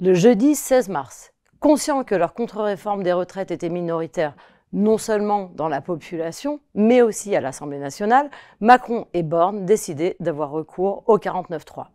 Le jeudi 16 mars, conscients que leur contre-réforme des retraites était minoritaire non seulement dans la population, mais aussi à l'Assemblée nationale, Macron et Borne décidaient d'avoir recours au 49.3.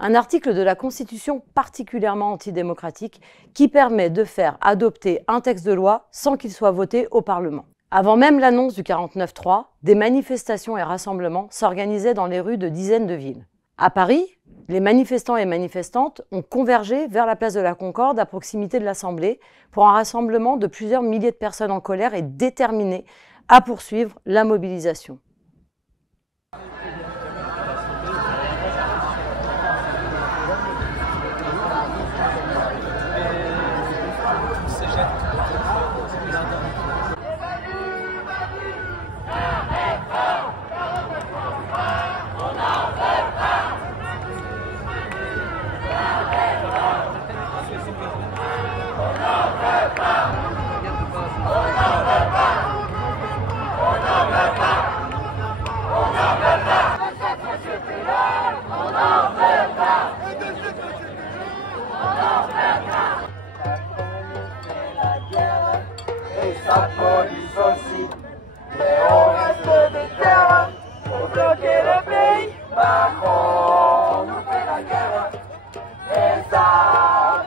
Un article de la Constitution particulièrement antidémocratique qui permet de faire adopter un texte de loi sans qu'il soit voté au Parlement. Avant même l'annonce du 49.3, des manifestations et rassemblements s'organisaient dans les rues de dizaines de villes. À Paris, les manifestants et manifestantes ont convergé vers la place de la Concorde à proximité de l'Assemblée pour un rassemblement de plusieurs milliers de personnes en colère et déterminées à poursuivre la mobilisation. Sa police aussi, mais on reste des terres pour bloquer le pays. Macron nous fait la guerre, et sa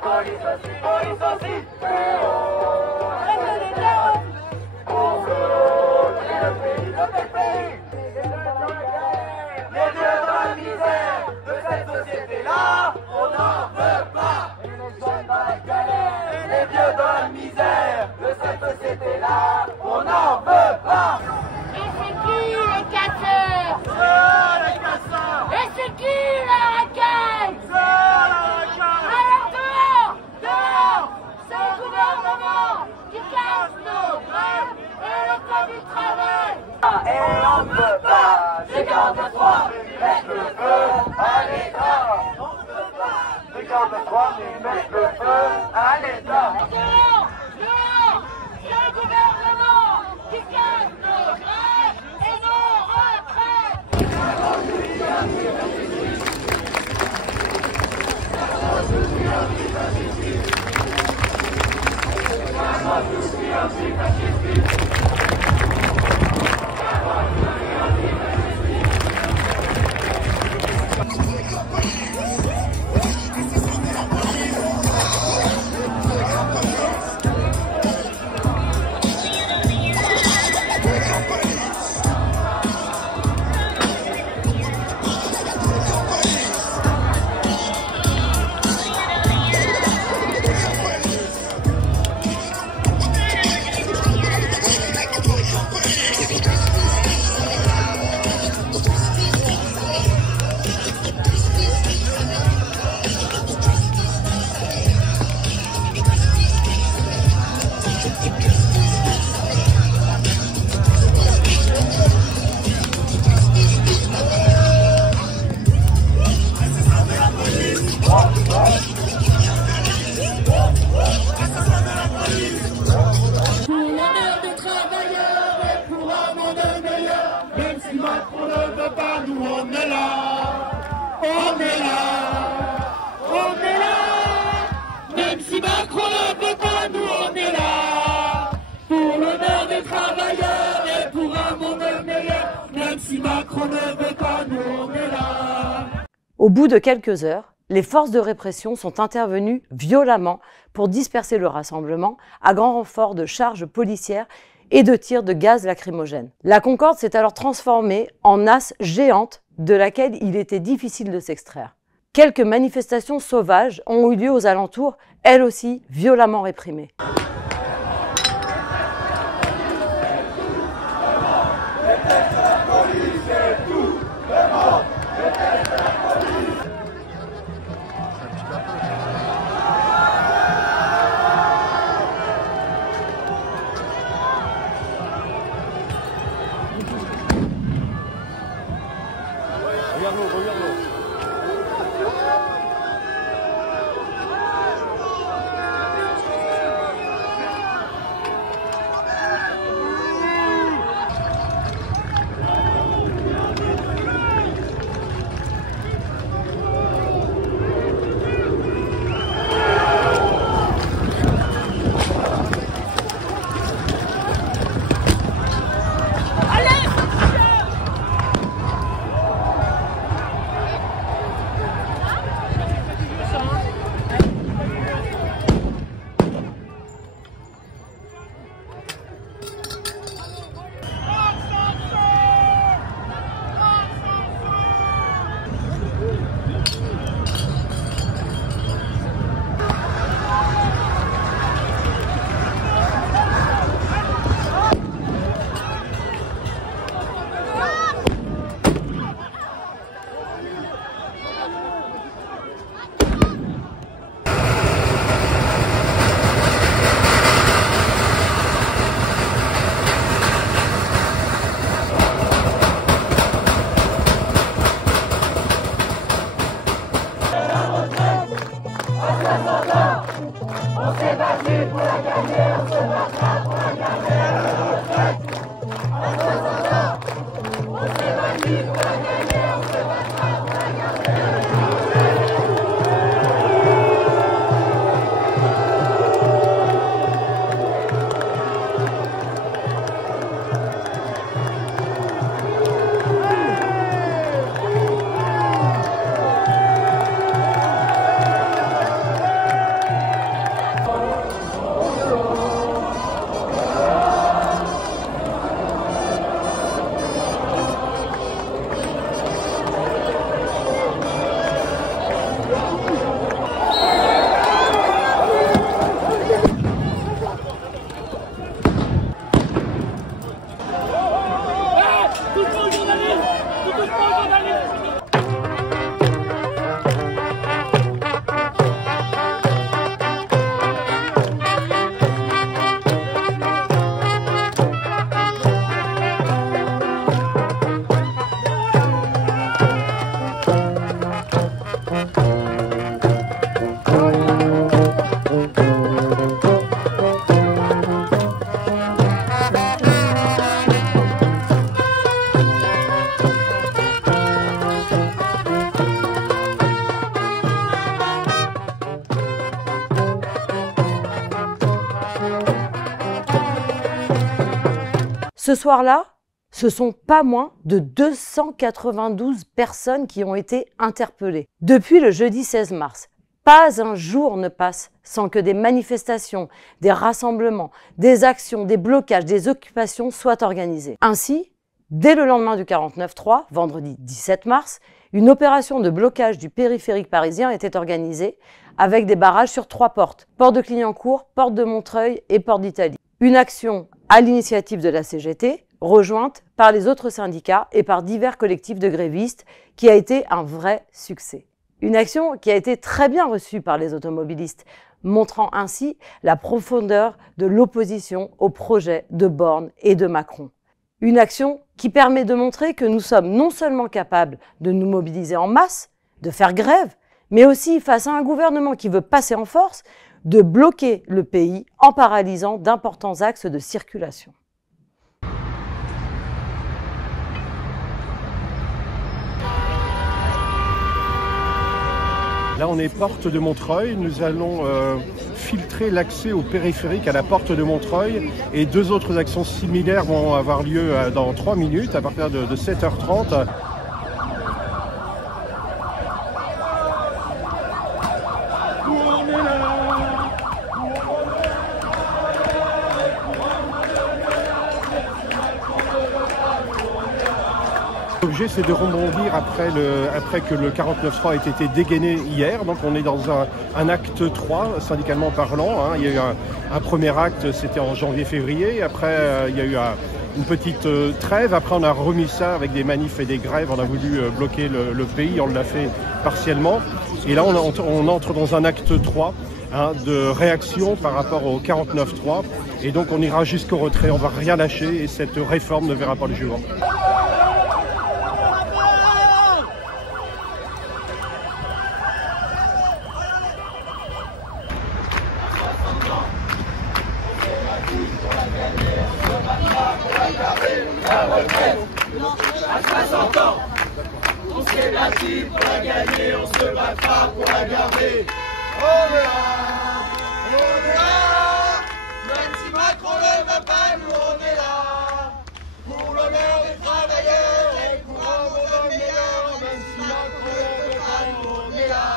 police aussi, mais on reste des terres pour bloquer le pays, Les dieux dans la misère de cette société-là, on n'en veut pas. Et les jeunes dans la galère, les vieux dans la misère de cette société-là, on n'en veut pas. Et c'est qui les casseurs? Les casseurs. Et c'est qui la racaille? Alors dehors, c'est le gouvernement qui casse nos grèves et le code du travail. Et on ne peut pas, c'est 43, mettre le feu à l'État. On ne peut pas, c'est 43, mettre le feu à l'État. Dehors, c'est le gouvernement qui casse nos grèves et nos retraites. Macron ne veut pas, nous on est là, on est là, on est là. Même si Macron ne veut pas, nous on est là, pour l'honneur des travailleurs et pour un monde meilleur. Même si Macron ne veut pas, nous on est là. Au bout de quelques heures, les forces de répression sont intervenues violemment pour disperser le rassemblement à grand renfort de charges policières et de tirs de gaz lacrymogène. La Concorde s'est alors transformée en nasse géante de laquelle il était difficile de s'extraire. Quelques manifestations sauvages ont eu lieu aux alentours, elles aussi violemment réprimées. Regarde-le. Ce soir-là, ce sont pas moins de 292 personnes qui ont été interpellées. Depuis le jeudi 16 mars, pas un jour ne passe sans que des manifestations, des rassemblements, des actions, des blocages, des occupations soient organisés. Ainsi, dès le lendemain du 49-3, vendredi 17 mars, une opération de blocage du périphérique parisien était organisée avec des barrages sur 3 portes, porte de Clignancourt, porte de Montreuil et porte d'Italie. Une action à l'initiative de la CGT, rejointe par les autres syndicats et par divers collectifs de grévistes, qui a été un vrai succès. Une action qui a été très bien reçue par les automobilistes, montrant ainsi la profondeur de l'opposition au projet de Borne et de Macron. Une action qui permet de montrer que nous sommes non seulement capables de nous mobiliser en masse, de faire grève, mais aussi face à un gouvernement qui veut passer en force, de bloquer le pays en paralysant d'importants axes de circulation. Là, on est porte de Montreuil. Nous allons filtrer l'accès au périphérique à la porte de Montreuil. Et 2 autres actions similaires vont avoir lieu dans 3 minutes, à partir de 7h30. L'objet, c'est de rebondir après que le 49.3 ait été dégainé hier. Donc on est dans un acte 3, syndicalement parlant. Hein. Il y a eu un premier acte, c'était en janvier-février. Après, il y a eu une petite trêve. Après, on a remis ça avec des manifs et des grèves. On a voulu bloquer le pays. On l'a fait partiellement. Et là, on entre dans un acte 3 de réaction par rapport au 49.3. Et donc, on ira jusqu'au retrait. On ne va rien lâcher. Et cette réforme ne verra pas le jour. À 60 ans, on s'est battu pour la gagner, on se battra pour la garder. On est là, même si Macron ne veut pas, nous on est là, pour l'honneur des travailleurs et pour un monde meilleur, même si Macron ne veut pas, nous on est là.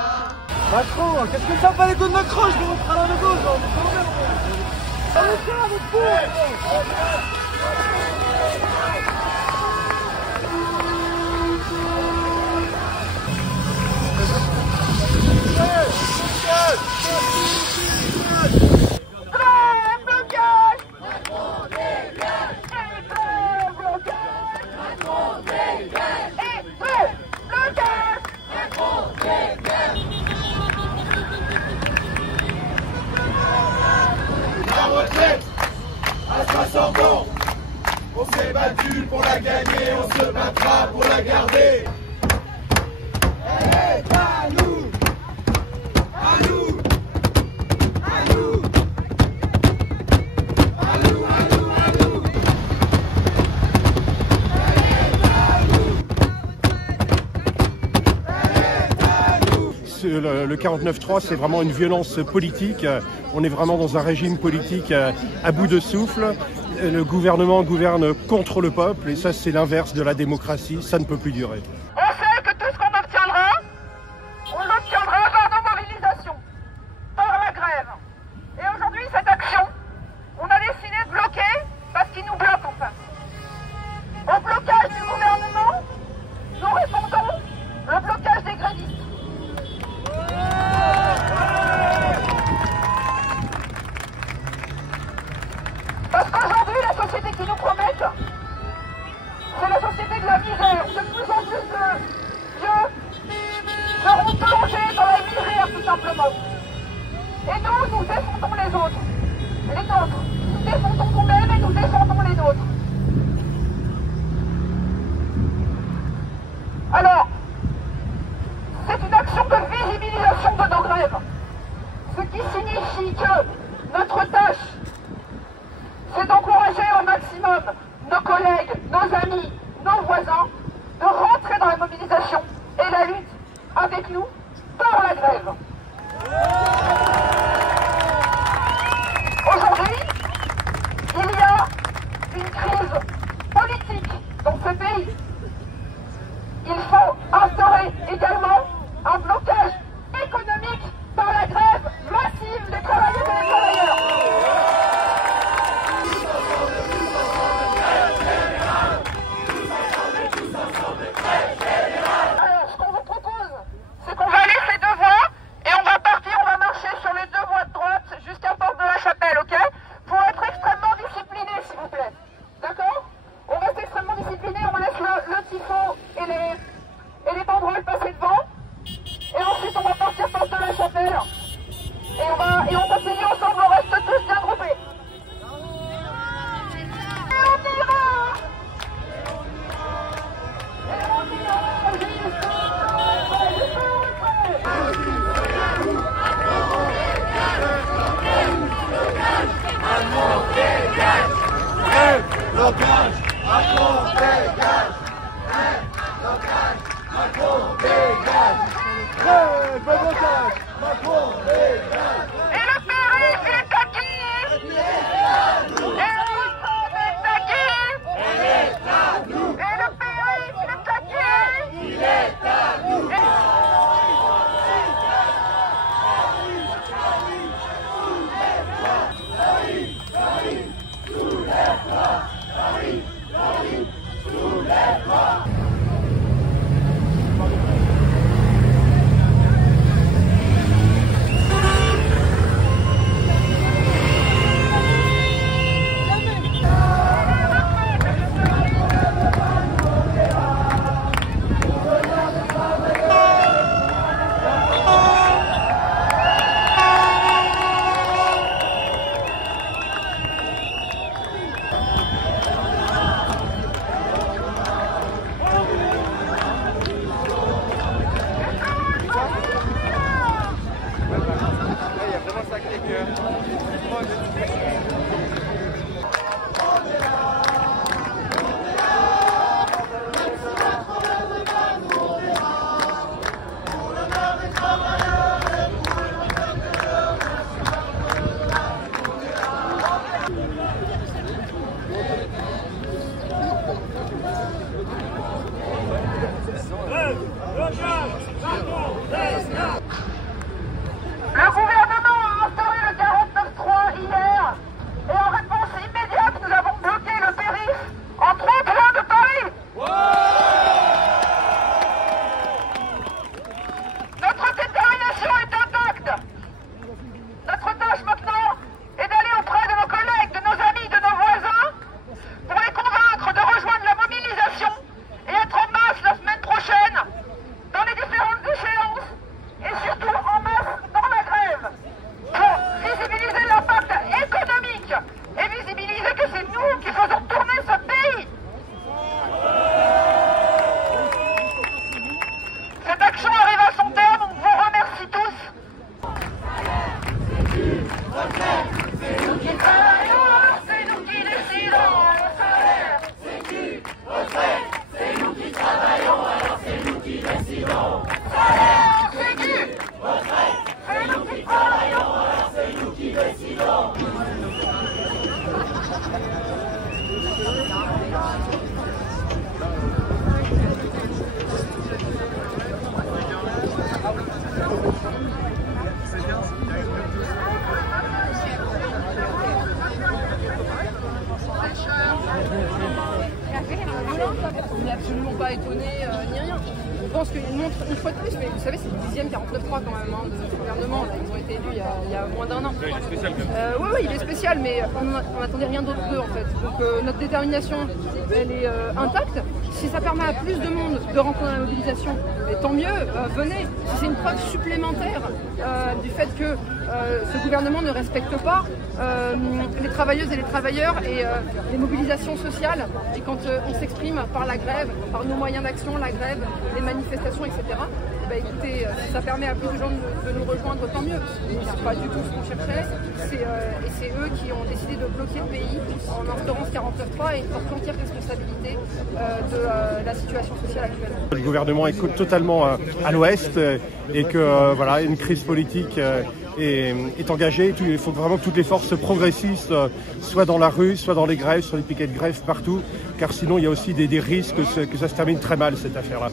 Macron, qu'est-ce que ça fait les coups de Macron? Je vais vous prendre le gauche, on La retraite à 60 ans, on s'est battu pour la gagner, on se battra pour la garder. Elle est à nous, à nous, à nous, à nous, à nous, à nous. Elle est à nous, elle est à nous. Le 49.3, c'est vraiment une violence politique. On est vraiment dans un régime politique à bout de souffle. Le gouvernement gouverne contre le peuple et ça, c'est l'inverse de la démocratie. Ça ne peut plus durer. On sait que tout ce qu'on obtiendra, on l'obtiendra par nos mobilisations, par la grève. Et aujourd'hui, cette action, on a décidé de bloquer parce qu'il nous bloque en face. Au blocage du gouvernement, nous répondons le blocage des grévistes. Parce qu'aujourd'hui, la société qui nous promettent, c'est la société de la misère, où de plus en plus de vieux seront plongés dans la misère, tout simplement. Et nous, nous défendons les autres, les nôtres. Nous défendons nous-mêmes et nous défendons les nôtres. Alors, c'est une action de visibilisation de nos grèves, ce qui signifie que notre tâche, c'est d'encourager au maximum nos collègues, nos amis, nos voisins, de rentrer dans la mobilisation et la lutte avec nous par la grève. Aujourd'hui, il y a une crise le pays. Il faut instaurer également un blocage économique par la grève massive des travailleuses et des travailleurs. Alors, ce qu'on vous propose, c'est qu'on va aller ces deux voies et on va partir, on va marcher sur les deux voies de droite jusqu'à Porte de la Chapelle, ok? Faut être extrêmement discipliné, s'il vous plaît. D'accord? On reste extrêmement discipliné, on laisse le tifo et les banderoles passer devant. Et ensuite, on va partir Porte de la Chapelle. Et on continue ensemble, on reste tous bien groupés. Et on ira Blocage, Macron dégage. Macron dégage. Blocage, Macron dégage. Et le périph' est à qui? Et le périph' est à qui? Il est à nous. Et le périph' est à qui? Il est à nous. Le gouvernement a instauré le 49.3 hier et en réponse immédiate, nous avons bloqué le périph' en 3 points de Paris. Notre détermination est intacte. Notre tâche maintenant est d'aller auprès de nos collègues, de nos amis, de nos voisins pour les convaincre de rejoindre la mobilisation et être en masse la semaine prochaine dans les différentes échéances et surtout en masse dans la grève pour visibiliser l'impact économique et visibiliser que c'est nous qui faisons tourner ce pays. Cette action arrive à son terme, on vous remercie tous. C'est nous qui travaillons, c'est nous qui décidons le salaire. C'est qui retraite, c'est nous qui travaillons, alors c'est nous qui décidons. Salaire, c'est qui retraite, c'est nous qui travaillons, alors c'est nous qui décidons. On n'est absolument pas étonné ni rien. On pense qu'il montre une fois de plus, mais vous savez, c'est le 10e 49.3 quand même de notre gouvernement. Là, ils ont été élus il y a moins d'1 an. Il est spécial quand même. Oui, il est spécial, mais on n'attendait rien d'autre d'eux en fait. Donc notre détermination, elle est intacte. Si ça permet à plus de monde de rentrer dans la mobilisation, et tant mieux, venez. Si c'est une preuve supplémentaire du fait que ce gouvernement ne respecte pas les travailleuses et les travailleurs et les mobilisations sociales, et quand on s'exprime par la grève, par nos moyens d'action, la grève, les manifestations, etc., bah écoutez, si ça permet à plus de gens de nous rejoindre, tant mieux. C'est pas du tout ce qu'on cherchait, et c'est eux qui ont décidé de bloquer le pays en instaurant ce 49.3 et une porte entière responsabilité de la situation sociale actuelle. Le gouvernement est totalement à l'ouest et que voilà, une crise politique est engagé. Il faut vraiment que toutes les forces progressistes soient dans la rue, soient dans les grèves, sur les piquets de grève partout, car sinon il y a aussi des risques que ça se termine très mal cette affaire-là.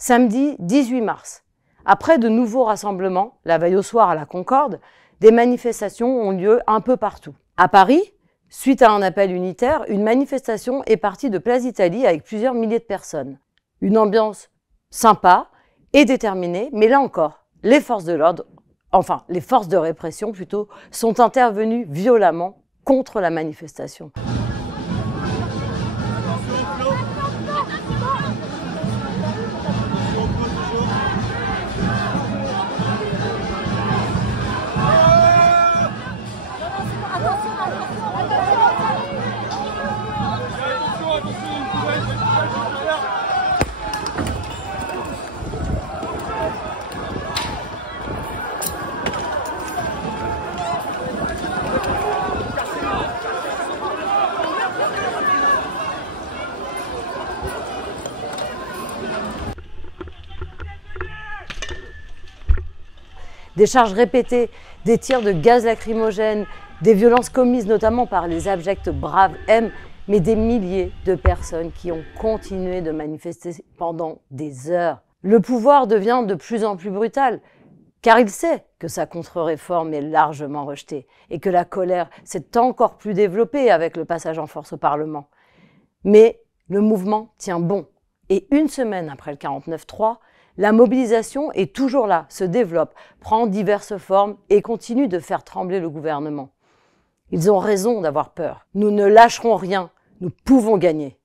Samedi 18 mars. Après de nouveaux rassemblements, la veille au soir à la Concorde, des manifestations ont lieu un peu partout. À Paris, suite à un appel unitaire, une manifestation est partie de Place d'Italie avec plusieurs milliers de personnes. Une ambiance sympa et déterminée, mais là encore, les forces de l'ordre, enfin les forces de répression plutôt, sont intervenues violemment contre la manifestation. Des charges répétées, des tirs de gaz lacrymogène, des violences commises notamment par les abjects braves M, mais des milliers de personnes qui ont continué de manifester pendant des heures. Le pouvoir devient de plus en plus brutal, car il sait que sa contre-réforme est largement rejetée et que la colère s'est encore plus développée avec le passage en force au Parlement. Mais le mouvement tient bon, et une semaine après le 49-3, la mobilisation est toujours là, se développe, prend diverses formes et continue de faire trembler le gouvernement. Ils ont raison d'avoir peur. Nous ne lâcherons rien, nous pouvons gagner.